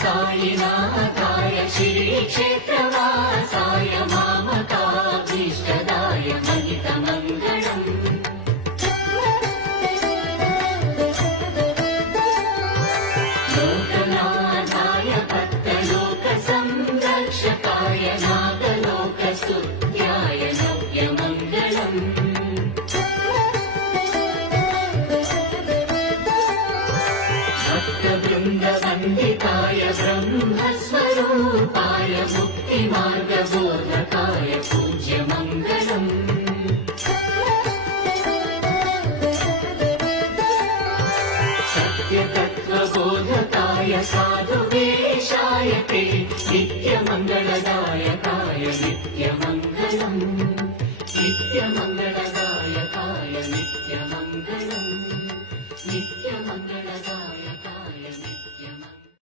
साईनाथाय श्रीक्षेत्रवासाय मामकाभीष्टदाय महितमङ्गलम् लोकनाथाय भक्तलोकसंरक्षकाय नागलोकस्तुत्याय नव्यमङ्गलम् भक्तवृन्दवन्दिताय ब्रह्मस्वरूपाय मुक्तिमार्गबोधकाय पूज्यमङ्गलम् सत्यतत्त्वबोधकाय साधुवेशाय ते नित्यमङ्गलदायकाय